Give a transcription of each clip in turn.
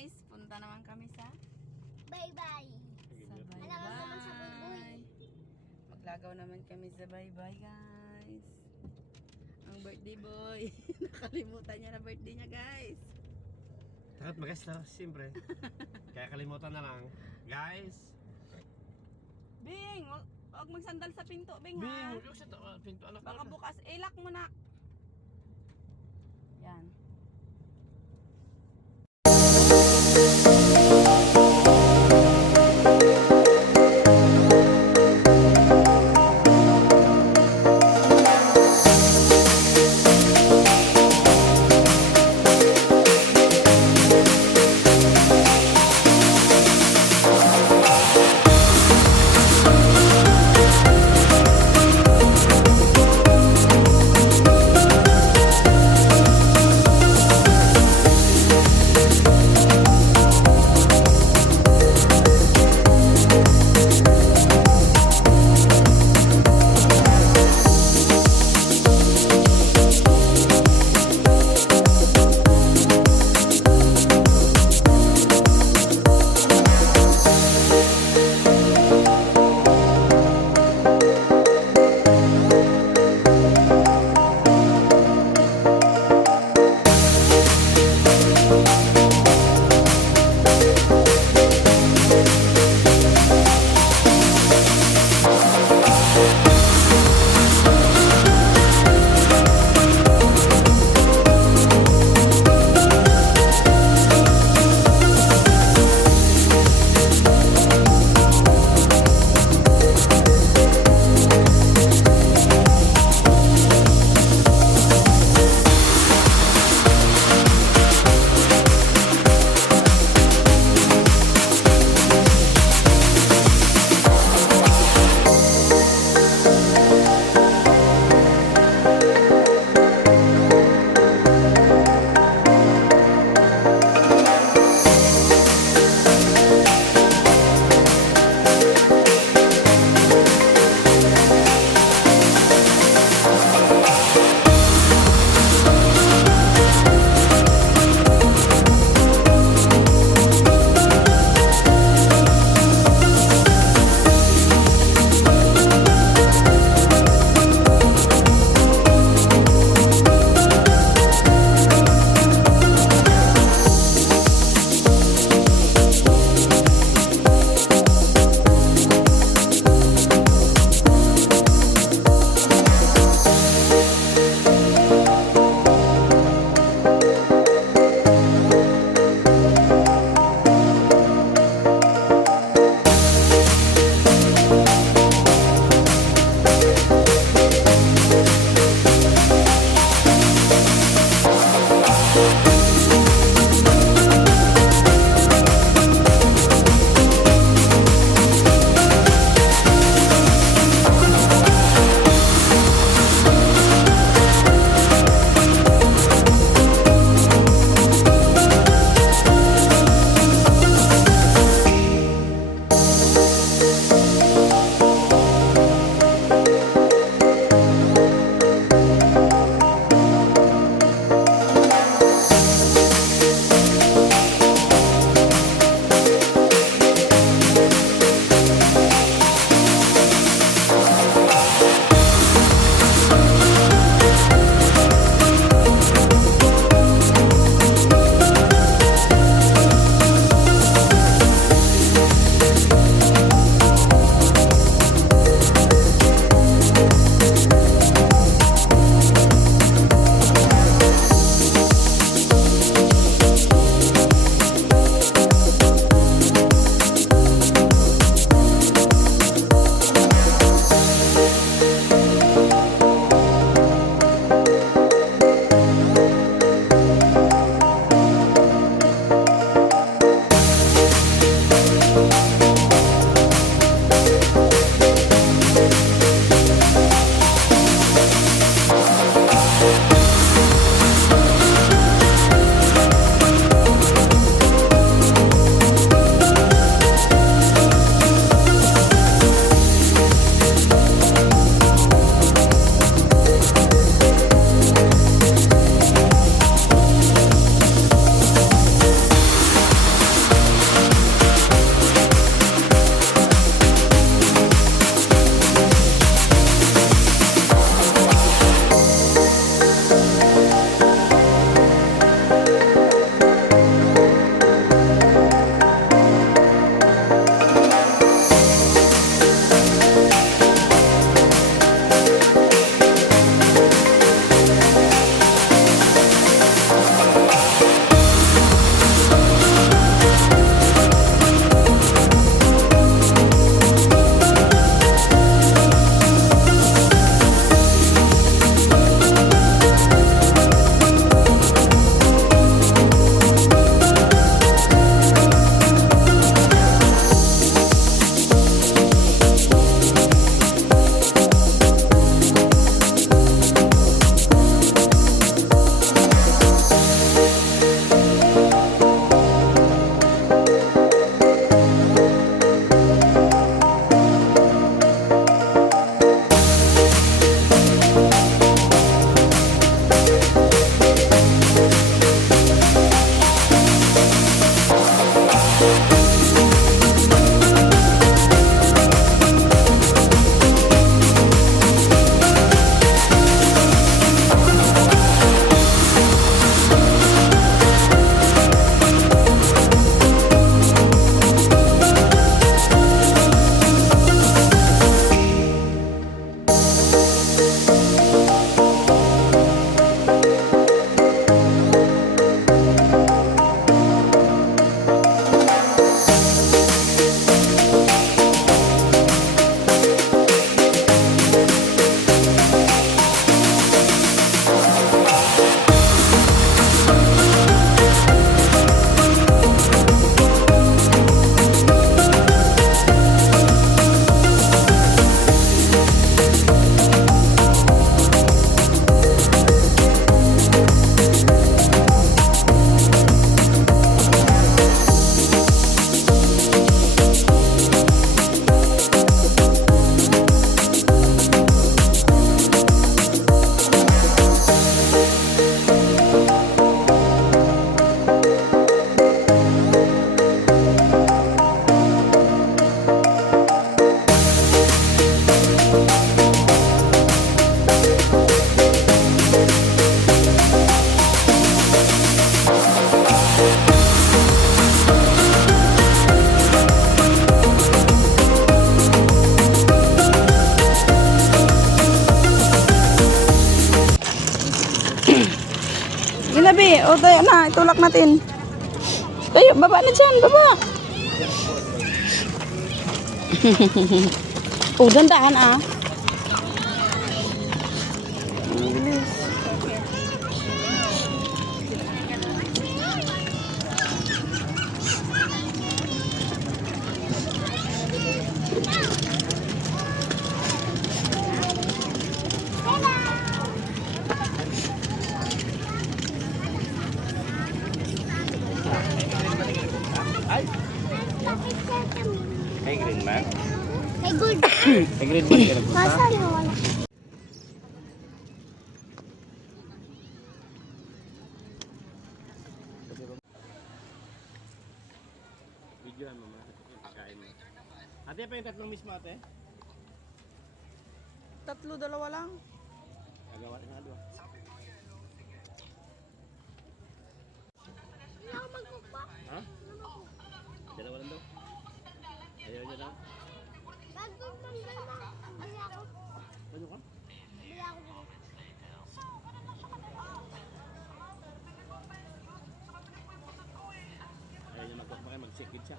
guys, punta naman kami sa Bye-bye. Alam naman sa buy. Baybay. Maglagaw naman kami sa Baybay guys. Ang birthday boy. Nakalimutan niya na birthday niya guys. Takot magastos, siyempre. Kaya kalimutan na lang. Guys! Bing, wag magsandal sa pinto, Bing ha. Bing! Yung sa pinto, anak Baka bukas, ilak mo na. Yan. O, tayo na. Itulak natin. Tayo, baba na dyan. Baba. Dandahan ah. Ang bilis. Hey, green man. Ay, good. Hey, green man ka nagpunta? Masa na wala. Videoan mo ma. Kain mo. Ate, pa yung tatlong mismo ate? Tatlo, dalawa lang. Gagawa rin nga doon. Hindi ako magkukpa. Ha? Dalawa lang daw. Ayaw niya daw. Bagong manggana. Bili ako. Ano ka? Bili ako dito. Ayaw niya magkakbaka, mag-check-in siya.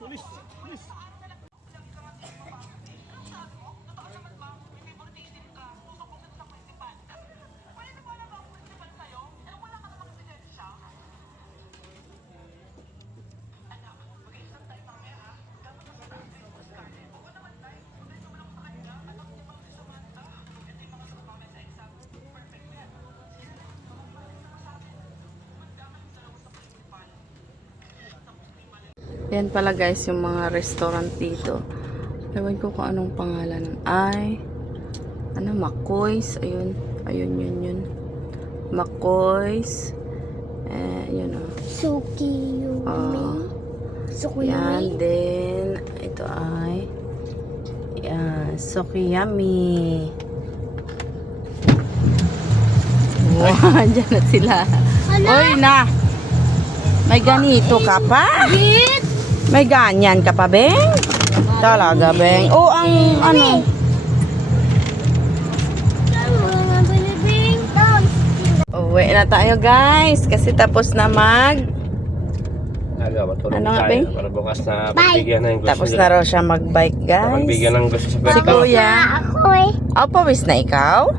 Sulis! Sulis! Yan pala guys yung mga restaurant dito. Ewan ko kung anong pangalan. Ay, ano, McCoy's. Ayun, ayun, yun. McCoy's. Yun o. Sukiyumi. Yan din. Ito ay Sukiyami. Wow, dyan na sila. Uy na! May ganito ka pa? Git! May ganyan ka pa, Beng? Talaga, Beng? O, ang ano? Uwi na tayo, guys. Kasi tapos na Nagawa, tulog Ano nga, tayo. Beng? Para bukas na pagbigyan ng gusto Tapos nila. na raw siya mag-bike, guys. Pagbigyan ng gusto sa Si pwede. Kuya. Ako eh. Oh, pawis na ikaw?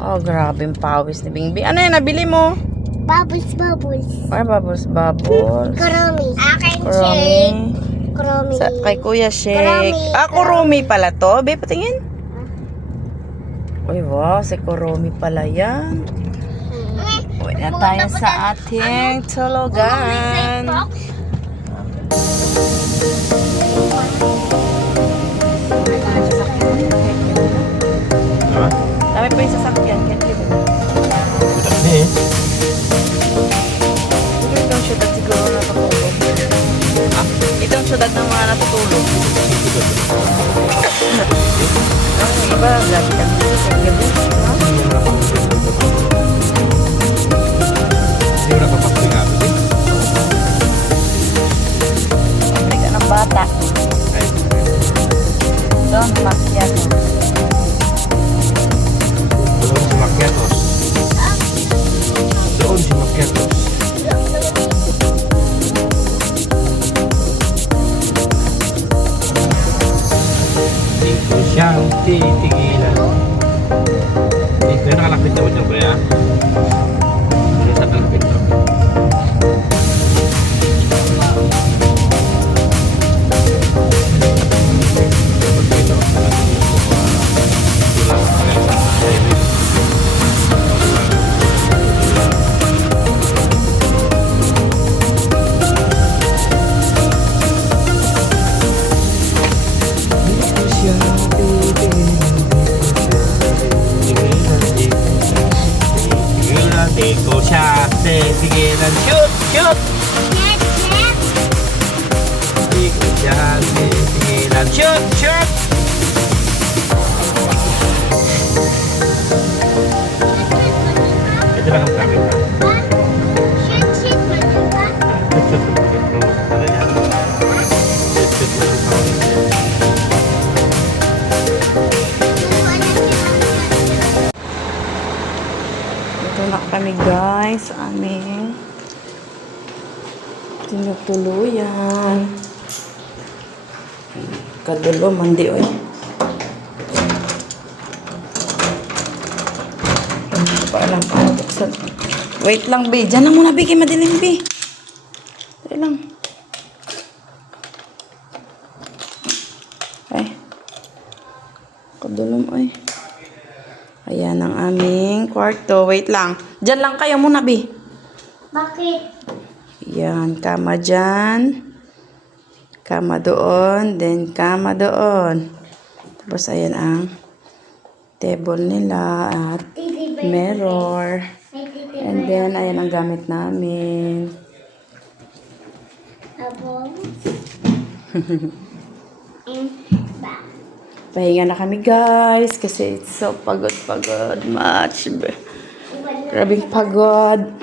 Oh, grabe yung pawis ni Bingbing. Ano yun, nabili mo? Bubbles, bubbles. Ay, bubbles. Kurumi. Akin shake. Kurumi. Kurumi. Kay Kuya Shake. Kurumi. Ah, Kurumi pala to. Be, patingin. Uy, wow. Si Kurumi pala yan. Uwi na tayo sa ating tulugan. Diba? Dami pa yung sasakyan. Can't live it. Itong syudad siguro natutulog. Itong syudad ng mga natutulog. Ang iba, lagi kami sa gabi. Hindi mo napapakligado din. Pabrik ka ng bata. Doon, makyat. Doon si Macchiatos. Doon si Macchiatos. Hindi ko siyang titigilan. Dito yung nakalakbit na mo dyan, pre, ha? Dito sa kalakbit to. kami guys sa aming tinutuluyan. Kadulo, mandi oy. Hindi ko pa alam paano buksan. Wait lang, be. Diyan lang muna, be. Kaya madilim, be. Dali lang. Ay. Kadulom, ay. Ayan ang aming kwarto. Wait lang. Diyan lang kayo muna, be. Bakit? Yan, kama dyan. Kama doon. Then, kama doon. Tapos, ayan ang table nila at mirror. And then, ayan ang gamit namin. Tapos, Pahinga na kami, guys. Kasi it's so pagod. Much. Grabing pagod.